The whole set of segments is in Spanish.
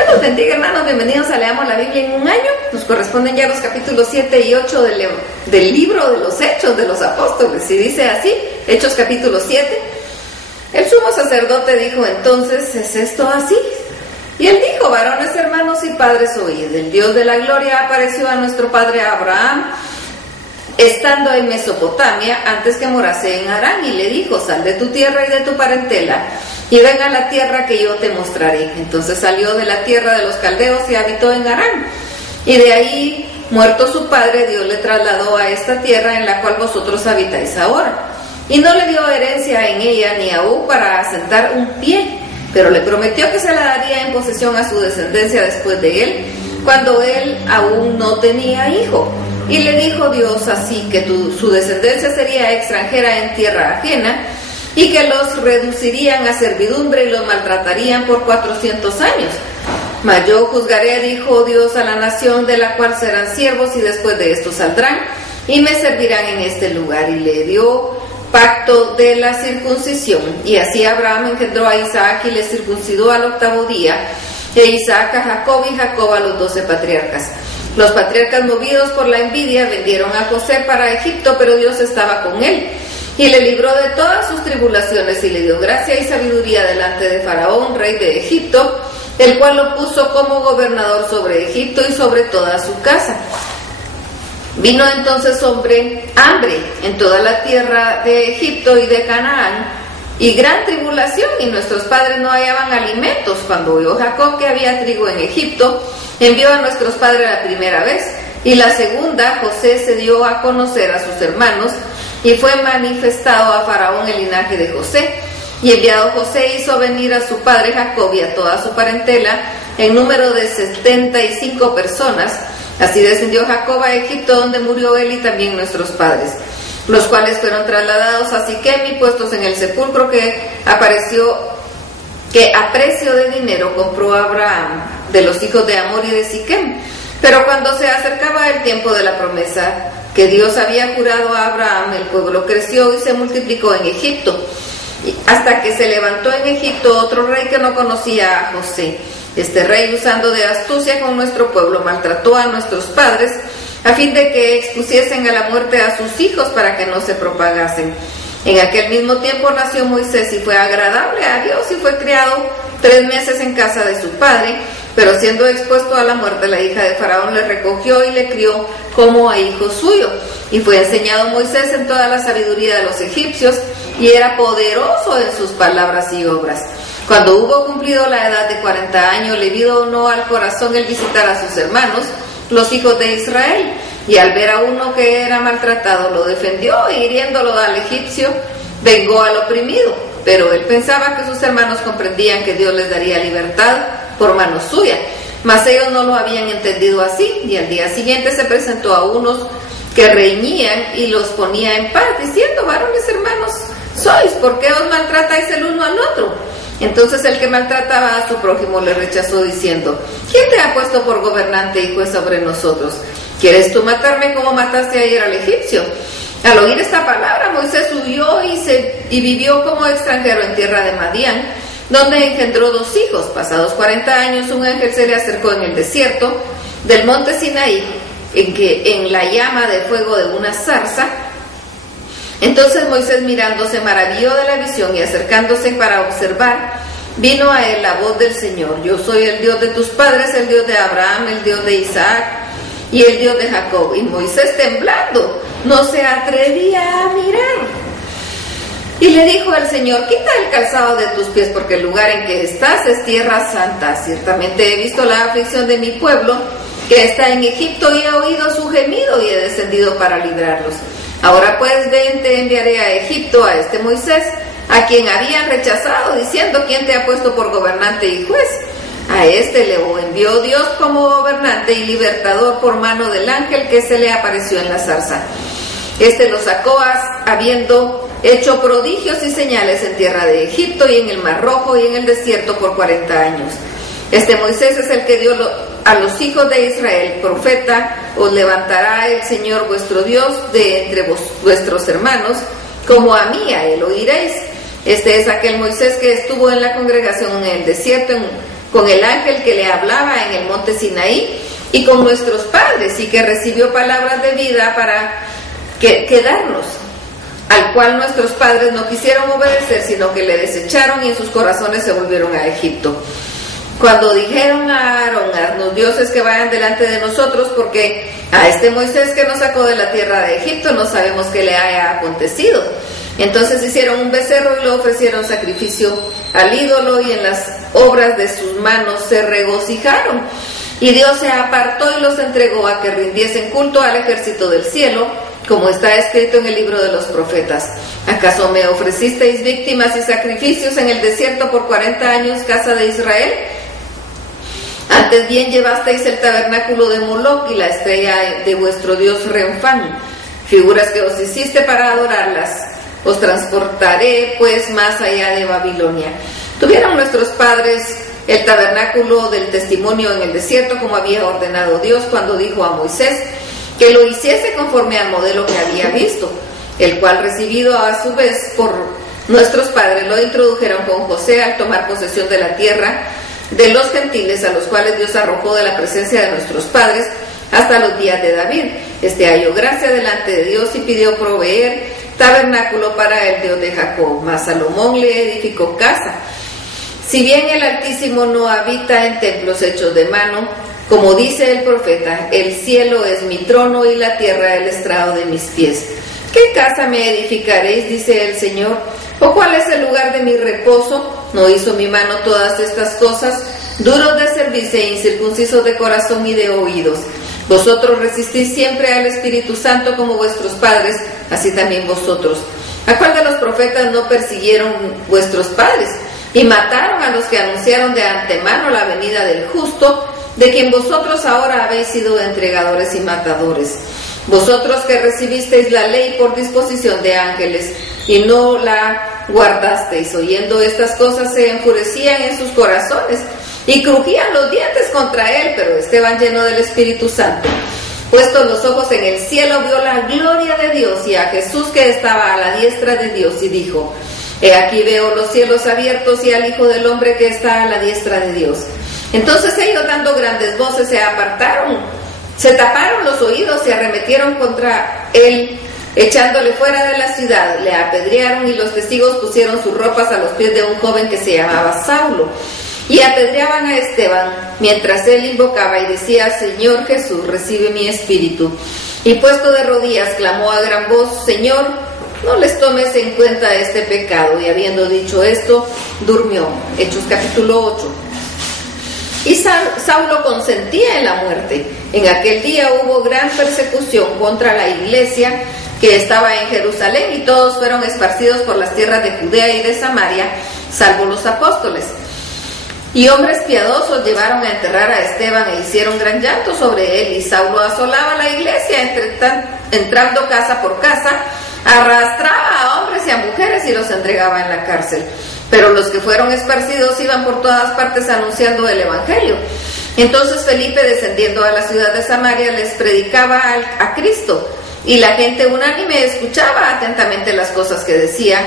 Dios los bendiga, hermanos, bienvenidos a Leamos la Biblia en un año. Nos corresponden ya los capítulos 7 y 8 del libro de los Hechos de los Apóstoles, y dice así, Hechos capítulo 7. El sumo sacerdote dijo entonces, ¿es esto así? Y él dijo, varones, hermanos y padres, oíd, el Dios de la gloria apareció a nuestro padre Abraham, estando en Mesopotamia, antes que morase en Harán, y le dijo, sal de tu tierra y de tu parentela, y ven a la tierra que yo te mostraré. Entonces salió de la tierra de los caldeos y habitó en Harán. Y de ahí, muerto su padre, Dios le trasladó a esta tierra en la cual vosotros habitáis ahora. Y no le dio herencia en ella ni aún para asentar un pie, pero le prometió que se la daría en posesión a su descendencia después de él, cuando él aún no tenía hijo. Y le dijo Dios así, que su descendencia sería extranjera en tierra ajena, y que los reducirían a servidumbre y los maltratarían por 400 años. Mas yo juzgaré, dijo Dios, a la nación de la cual serán siervos, y después de esto saldrán y me servirán en este lugar. Y le dio pacto de la circuncisión. Y así Abraham engendró a Isaac y le circuncidó al 8º día, e Isaac a Jacob y Jacob a los 12 patriarcas. Los patriarcas, movidos por la envidia, vendieron a José para Egipto, pero Dios estaba con él y le libró de todas sus tribulaciones, y le dio gracia y sabiduría delante de Faraón, rey de Egipto, el cual lo puso como gobernador sobre Egipto y sobre toda su casa. Vino entonces hambre en toda la tierra de Egipto y de Canaán, y gran tribulación, y nuestros padres no hallaban alimentos. Cuando oyó Jacob que había trigo en Egipto, envió a nuestros padres la primera vez, y la segunda José se dio a conocer a sus hermanos, y fue manifestado a Faraón el linaje de José. Y enviado José hizo venir a su padre Jacob y a toda su parentela, en número de 75 personas. Así descendió Jacob a Egipto, donde murió él y también nuestros padres, los cuales fueron trasladados a Siquem y puestos en el sepulcro que a precio de dinero compró Abraham de los hijos de Amor y de Siquem. Pero cuando se acercaba el tiempo de la promesa que Dios había jurado a Abraham, el pueblo creció y se multiplicó en Egipto, hasta que se levantó en Egipto otro rey que no conocía a José. Este rey, usando de astucia con nuestro pueblo, maltrató a nuestros padres, a fin de que expusiesen a la muerte a sus hijos para que no se propagasen. En aquel mismo tiempo nació Moisés y fue agradable a Dios, y fue criado 3 meses en casa de su padre, pero siendo expuesto a la muerte, la hija de Faraón le recogió y le crió como a hijo suyo. Y fue enseñado Moisés en toda la sabiduría de los egipcios, y era poderoso en sus palabras y obras. Cuando hubo cumplido la edad de 40 años, le vino al corazón el visitar a sus hermanos, los hijos de Israel, y al ver a uno que era maltratado, lo defendió, y hiriéndolo al egipcio, vengó al oprimido. Pero él pensaba que sus hermanos comprendían que Dios les daría libertad por mano suya, mas ellos no lo habían entendido así. Y al día siguiente se presentó a unos que reñían y los ponía en paz, diciendo, varones hermanos sois, ¿por qué os maltratáis el uno al otro? Entonces el que maltrataba a su prójimo le rechazó, diciendo, ¿quién te ha puesto por gobernante y juez sobre nosotros? ¿Quieres tú matarme como mataste ayer al egipcio? Al oír esta palabra, Moisés huyó y vivió como extranjero en tierra de Madián, donde engendró 2 hijos. Pasados 40 años, un ángel se le acercó en el desierto del monte Sinaí, en la llama de fuego de una zarza. Entonces Moisés, mirando, se maravilló de la visión, y acercándose para observar, vino a él la voz del Señor: yo soy el Dios de tus padres, el Dios de Abraham, el Dios de Isaac y el Dios de Jacob. Y Moisés, temblando, no se atrevía a mirar. Y le dijo el Señor: quita el calzado de tus pies, porque el lugar en que estás es tierra santa. Ciertamente he visto la aflicción de mi pueblo que está en Egipto, y he oído su gemido, y he descendido para librarlos. Ahora pues ven, te enviaré a Egipto a este Moisés, a quien habían rechazado, diciendo, ¿quién te ha puesto por gobernante y juez? A este le envió Dios como gobernante y libertador por mano del ángel que se le apareció en la zarza. Este lo sacó habiendo hecho prodigios y señales en tierra de Egipto y en el Mar Rojo y en el desierto por 40 años. Este Moisés es el que dio a los hijos de Israel profeta. Os levantará el Señor vuestro Dios de entre vuestros hermanos, como a mí, a él oiréis. Este es aquel Moisés que estuvo en la congregación en el desierto con el ángel que le hablaba en el monte Sinaí y con nuestros padres, y que recibió palabras de vida para quedarnos, al cual nuestros padres no quisieron obedecer, sino que le desecharon y en sus corazones se volvieron a Egipto. Cuando dijeron a Aarón, haznos dioses que vayan delante de nosotros, porque a este Moisés que nos sacó de la tierra de Egipto no sabemos qué le haya acontecido. Entonces hicieron un becerro y lo ofrecieron sacrificio al ídolo, y en las obras de sus manos se regocijaron. Y Dios se apartó y los entregó a que rindiesen culto al ejército del cielo, como está escrito en el libro de los profetas. ¿Acaso me ofrecisteis víctimas y sacrificios en el desierto por 40 años, casa de Israel? Antes bien llevasteis el tabernáculo de Moloc y la estrella de vuestro dios Renfán, figuras que os hiciste para adorarlas. Os transportaré pues más allá de Babilonia. Tuvieron nuestros padres el tabernáculo del testimonio en el desierto, como había ordenado Dios cuando dijo a Moisés que lo hiciese conforme al modelo que había visto, el cual, recibido a su vez por nuestros padres, lo introdujeron con José al tomar posesión de la tierra de los gentiles, a los cuales Dios arrojó de la presencia de nuestros padres hasta los días de David. Este halló gracia delante de Dios y pidió proveer tabernáculo para el Dios de Jacob, mas Salomón le edificó casa. Si bien el Altísimo no habita en templos hechos de mano, como dice el profeta, el cielo es mi trono y la tierra el estrado de mis pies. ¿Qué casa me edificaréis?, dice el Señor. ¿O cuál es el lugar de mi reposo? ¿No hizo mi mano todas estas cosas? Duros de cerviz e incircuncisos de corazón y de oídos. Vosotros resistís siempre al Espíritu Santo como vuestros padres, así también vosotros. ¿A cuál de los profetas no persiguieron vuestros padres? Y mataron a los que anunciaron de antemano la venida del justo, de quien vosotros ahora habéis sido entregadores y matadores. Vosotros que recibisteis la ley por disposición de ángeles y no la guardasteis, oyendo estas cosas se enfurecían en sus corazones y crujían los dientes contra él, pero Esteban, lleno del Espíritu Santo, puestos los ojos en el cielo, vio la gloria de Dios y a Jesús que estaba a la diestra de Dios, y dijo: He aquí veo los cielos abiertos y al Hijo del Hombre que está a la diestra de Dios. Entonces ellos, dando grandes voces, se apartaron, se taparon los oídos y arremetieron contra él, echándole fuera de la ciudad. Le apedrearon y los testigos pusieron sus ropas a los pies de un joven que se llamaba Saulo. Y apedreaban a Esteban, mientras él invocaba y decía: Señor Jesús, recibe mi espíritu. Y puesto de rodillas, clamó a gran voz: Señor, no les tomes en cuenta este pecado. Y habiendo dicho esto, durmió. Hechos capítulo 8. Y Saulo consentía en la muerte. En aquel día hubo gran persecución contra la iglesia que estaba en Jerusalén, y todos fueron esparcidos por las tierras de Judea y de Samaria, salvo los apóstoles. Y hombres piadosos llevaron a enterrar a Esteban e hicieron gran llanto sobre él. Y Saulo asolaba la iglesia, entrando casa por casa, arrastraba a hombres y a mujeres y los entregaba en la cárcel. Pero los que fueron esparcidos iban por todas partes anunciando el evangelio. Entonces Felipe, descendiendo a la ciudad de Samaria, les predicaba a Cristo, y la gente unánime escuchaba atentamente las cosas que decía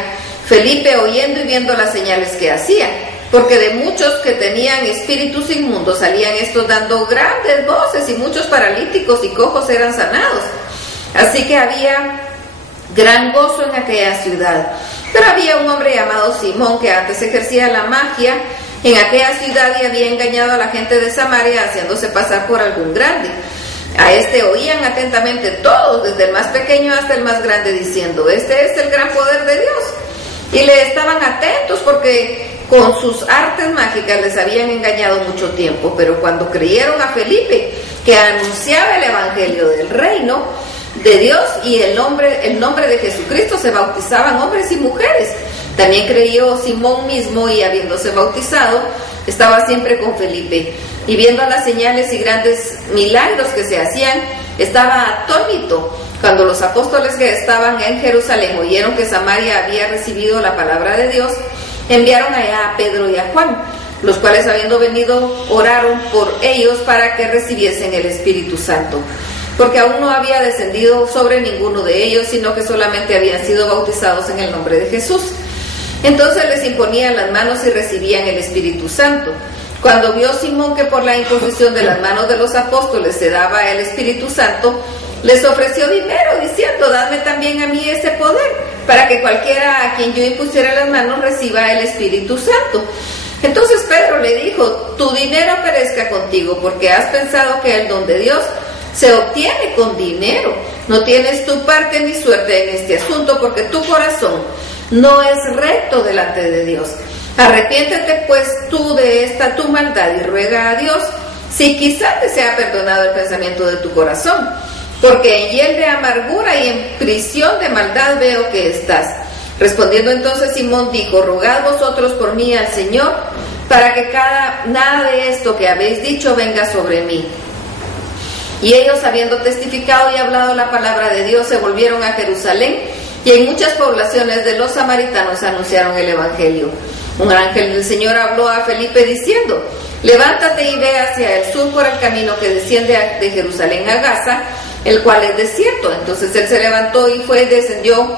Felipe, oyendo y viendo las señales que hacía, porque de muchos que tenían espíritus inmundos salían estos dando grandes voces, y muchos paralíticos y cojos eran sanados. Así que había gran gozo en aquella ciudad. Pero había un hombre llamado Simón, que antes ejercía la magia en aquella ciudad y había engañado a la gente de Samaria, haciéndose pasar por algún grande. A este oían atentamente todos, desde el más pequeño hasta el más grande, diciendo: Este es el gran poder de Dios. Y le estaban atentos, porque con sus artes mágicas les habían engañado mucho tiempo. Pero cuando creyeron a Felipe, que anunciaba el evangelio del reino de Dios y el nombre de Jesucristo, se bautizaban hombres y mujeres. También creyó Simón mismo, y habiéndose bautizado, estaba siempre con Felipe. Y viendo las señales y grandes milagros que se hacían, estaba atónito. Cuando los apóstoles que estaban en Jerusalén oyeron que Samaria había recibido la palabra de Dios, enviaron allá a Pedro y a Juan, los cuales, habiendo venido, oraron por ellos para que recibiesen el Espíritu Santo, porque aún no había descendido sobre ninguno de ellos, sino que solamente habían sido bautizados en el nombre de Jesús. Entonces les imponían las manos y recibían el Espíritu Santo. Cuando vio Simón que por la imposición de las manos de los apóstoles se daba el Espíritu Santo, les ofreció dinero, diciendo: dadme también a mí ese poder, para que cualquiera a quien yo impusiera las manos reciba el Espíritu Santo. Entonces Pedro le dijo: tu dinero perezca contigo, porque has pensado que el don de Dios se obtiene con dinero. No tienes tu parte ni suerte en este asunto, porque tu corazón no es recto delante de Dios. Arrepiéntete pues tú de esta tu maldad y ruega a Dios si quizá te sea perdonado el pensamiento de tu corazón, porque en hiel de amargura y en prisión de maldad veo que estás. Respondiendo entonces Simón dijo: rogad vosotros por mí al Señor, para que nada de esto que habéis dicho venga sobre mí. Y ellos, habiendo testificado y hablado la palabra de Dios, se volvieron a Jerusalén, y en muchas poblaciones de los samaritanos anunciaron el evangelio. Un ángel del Señor habló a Felipe diciendo: levántate y ve hacia el sur por el camino que desciende de Jerusalén a Gaza, el cual es desierto. Entonces él se levantó y descendió.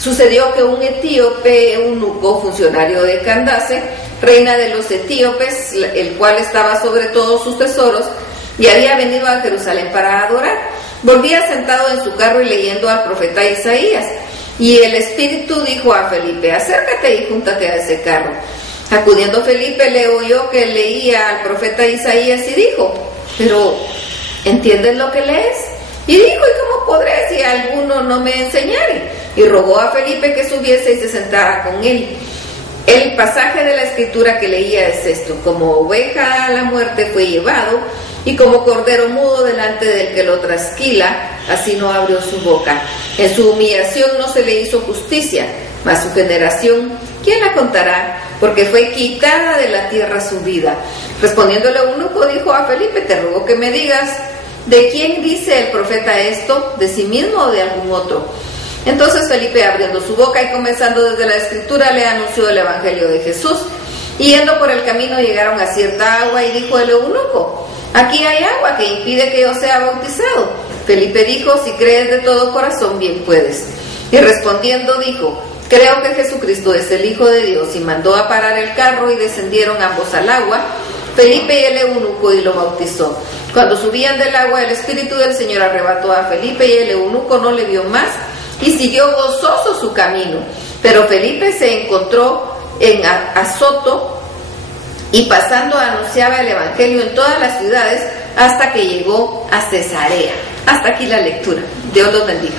Sucedió que un etíope eunuco, funcionario de Candace, reina de los etíopes, el cual estaba sobre todos sus tesoros, y había venido a Jerusalén para adorar, volvía sentado en su carro y leyendo al profeta Isaías. Y el Espíritu dijo a Felipe: acércate y júntate a ese carro. Acudiendo Felipe, le oyó que leía al profeta Isaías y dijo: pero ¿entiendes lo que lees? Y dijo: ¿y cómo podré si alguno no me enseñare? Y rogó a Felipe que subiese y se sentara con él. El pasaje de la escritura que leía es esto: como oveja a la muerte fue llevado, y como cordero mudo delante del que lo trasquila, así no abrió su boca. En su humillación no se le hizo justicia, mas su generación, ¿quién la contará? Porque fue quitada de la tierra su vida. Respondiéndole eunuco, dijo a Felipe: te ruego que me digas, ¿de quién dice el profeta esto? ¿De sí mismo o de algún otro? Entonces Felipe, abriendo su boca y comenzando desde la escritura, le anunció el evangelio de Jesús. Y yendo por el camino llegaron a cierta agua, y dijo el eunuco: aquí hay agua que impide que yo sea bautizado. Felipe dijo: si crees de todo corazón, bien puedes. Y respondiendo dijo: creo que Jesucristo es el Hijo de Dios. Y mandó a parar el carro, y descendieron ambos al agua, Felipe y el eunuco, y lo bautizó. Cuando subían del agua, el Espíritu del Señor arrebató a Felipe, y el eunuco no le vio más, y siguió gozoso su camino. Pero Felipe se encontró en Azoto, y pasando anunciaba el evangelio en todas las ciudades hasta que llegó a Cesarea. Hasta aquí la lectura. Dios los bendiga.